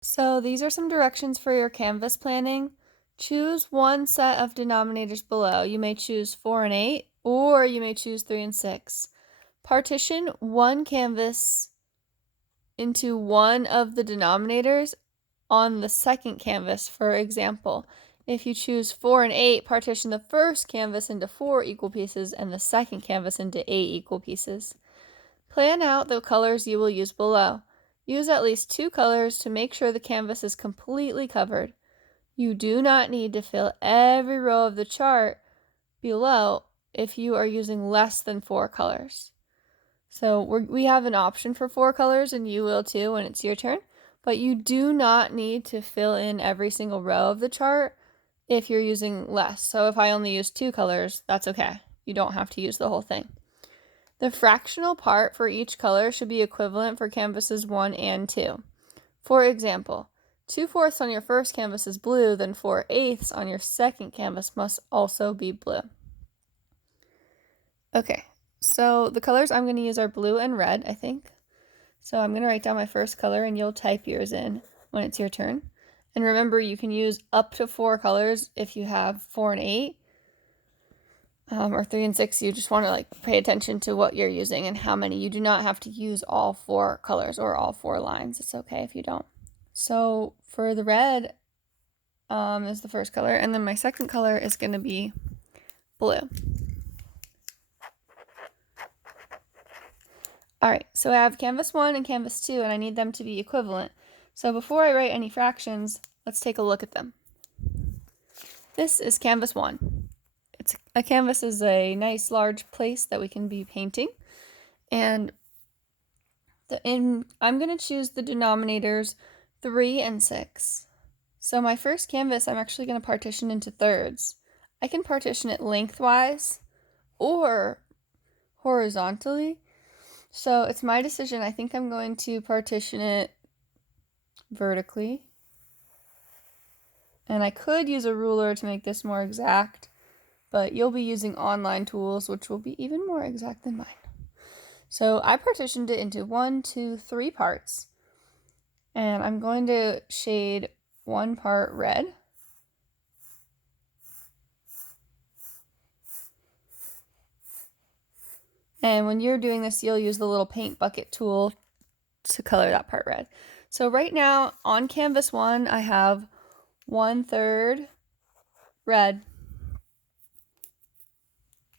So these are some directions for your Canvas planning. Choose one set of denominators below. You may choose 4 and 8, or you may choose 3 and 6. Partition one canvas into one of the denominators on the second canvas. For example, if you choose 4 and 8, partition the first canvas into 4 equal pieces and the second canvas into 8 equal pieces. Plan out the colors you will use below. Use at least 2 colors to make sure the canvas is completely covered. You do not need to fill every row of the chart below if you are using less than 4 colors. So we have an option for 4 colors, and you will too when it's your turn, but you do not need to fill in every single row of the chart if you're using less. So if I only use 2 colors, that's okay. You don't have to use the whole thing. The fractional part for each color should be equivalent for canvases 1 and 2. For example, 2/4 on your first canvas is blue, then 4/8 on your second canvas must also be blue. Okay, so the colors I'm going to use are blue and red, I think. So I'm going to write down my first color and you'll type yours in when it's your turn. And remember, you can use up to 4 colors if you have 4 and 8. Or 3 and 6, you just want to pay attention to what you're using and how many. You do not have to use all 4 colors or all 4 lines. It's okay if you don't. So for the red is the first color, and then my second color is going to be blue. All right, so I have canvas 1 and canvas 2, and I need them to be equivalent. So before I write any fractions, let's take a look at them. This is canvas 1. A canvas is a nice large place that we can be painting, and I'm going to choose the denominators 3 and 6. So my first canvas, I'm actually going to partition into thirds. I can partition it lengthwise or horizontally. So it's my decision. I think I'm going to partition it vertically. And I could use a ruler to make this more exact, but you'll be using online tools, which will be even more exact than mine. So I partitioned it into 1, 2, 3 parts. And I'm going to shade one part red. And when you're doing this, you'll use the little paint bucket tool to color that part red. So right now on canvas 1, I have 1/3 red.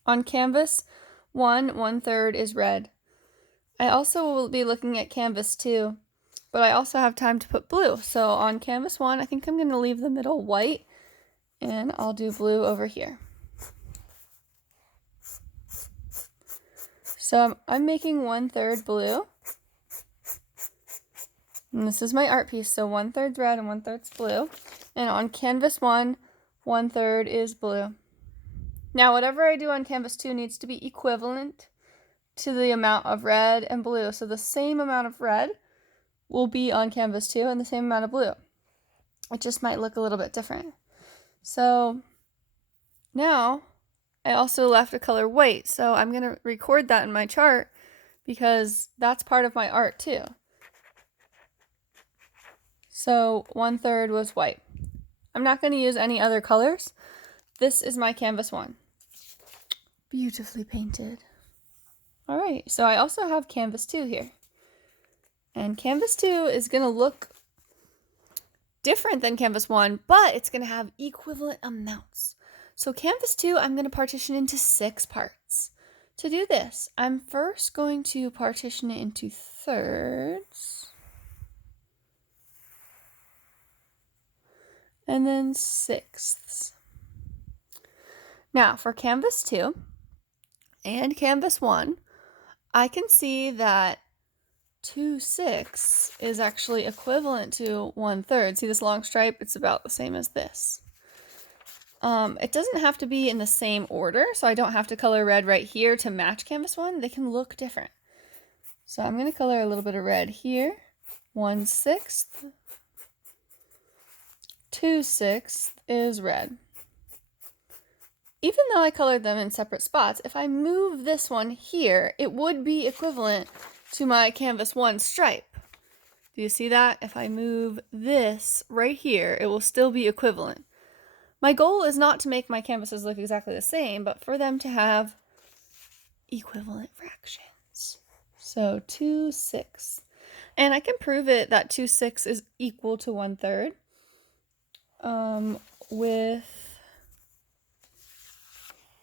On canvas 1, 1/3 is red. I also will be looking at canvas 2, but I also have time to put blue. So on canvas 1, I think I'm going to leave the middle white, and I'll do blue over here. So I'm making 1/3 blue. And this is my art piece, so 1/3 red and 1/3 blue. And on canvas 1, 1/3 is blue. Now, whatever I do on canvas 2 needs to be equivalent to the amount of red and blue. So the same amount of red will be on canvas 2 and the same amount of blue. It just might look a little bit different. So now I also left a color white, so I'm going to record that in my chart because that's part of my art too. So 1/3 was white. I'm not going to use any other colors. This is my canvas 1. Beautifully painted. All right, so I also have canvas 2 here. And canvas 2 is going to look different than canvas 1, but it's going to have equivalent amounts. So canvas 2, I'm going to partition into 6 parts. To do this, I'm first going to partition it into thirds. And then sixths. Now, for canvas 2 and canvas 1, I can see that 2/6 is actually equivalent to 1/3. See this long stripe? It's about the same as this. It doesn't have to be in the same order, so I don't have to color red right here to match canvas 1. They can look different. So I'm going to color a little bit of red here. 1/6. 2/6 is red. Even though I colored them in separate spots, if I move this one here, it would be equivalent to my canvas 1 stripe. Do you see that? If I move this right here, it will still be equivalent. My goal is not to make my canvases look exactly the same, but for them to have equivalent fractions. So 2/6. And I can prove it that 2/6 is equal to 1/3 with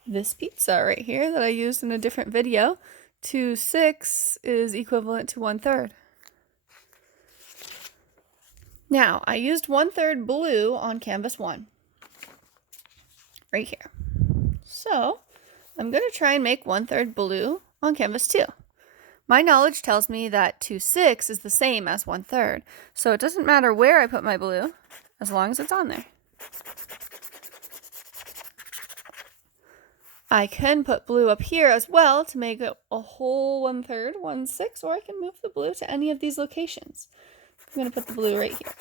this pizza right here that I used in a different video. 2/6 is equivalent to 1/3. Now, I used 1/3 blue on canvas 1, right here. So, I'm going to try and make 1/3 blue on canvas 2. My knowledge tells me that 2/6 is the same as 1/3, so it doesn't matter where I put my blue, as long as it's on there. I can put blue up here as well to make it a whole 1/3, 1/6, or I can move the blue to any of these locations. I'm going to put the blue right here.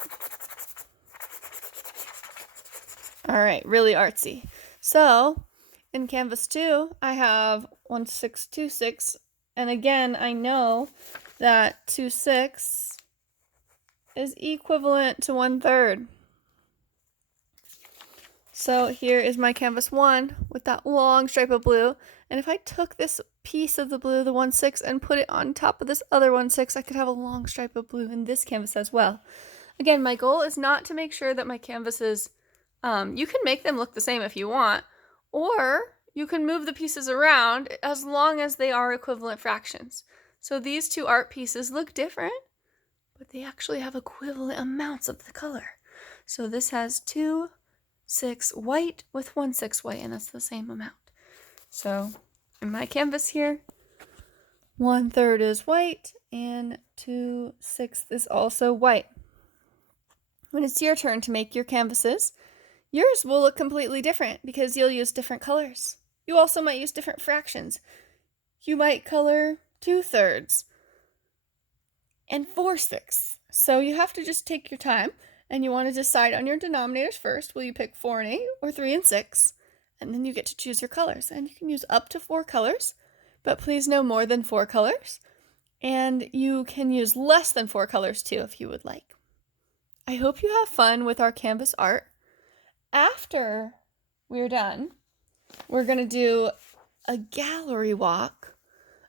All right, really artsy. So, in canvas 2, I have 1/6, 2/6, and again, I know that 2/6 is equivalent to 1/3. So here is my canvas 1 with that long stripe of blue, and if I took this piece of the blue, the 1/6, and put it on top of this other 1/6, I could have a long stripe of blue in this canvas as well. Again, my goal is not to make sure that my canvases, you can make them look the same if you want, or you can move the pieces around as long as they are equivalent fractions. So these two art pieces look different, but they actually have equivalent amounts of the color. So this has 2/6 white with 1/6 white, and that's the same amount. So in my canvas here, 1/3 is white and 2/6 is also white. When it's your turn to make your canvases, yours will look completely different because you'll use different colors. You also might use different fractions. You might color 2/3 and 4/6. So you have to just take your time, and you want to decide on your denominators first. Will you pick 4 and 8 or 3 and 6? And then you get to choose your colors. And you can use up to 4 colors, but please no more than 4 colors. And you can use less than 4 colors too if you would like. I hope you have fun with our canvas art. After we're done, we're going to do a gallery walk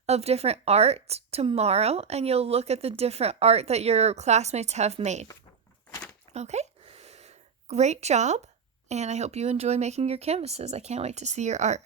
of different art tomorrow, and you'll look at the different art that your classmates have made. Okay? Great job, and I hope you enjoy making your canvases. I can't wait to see your art.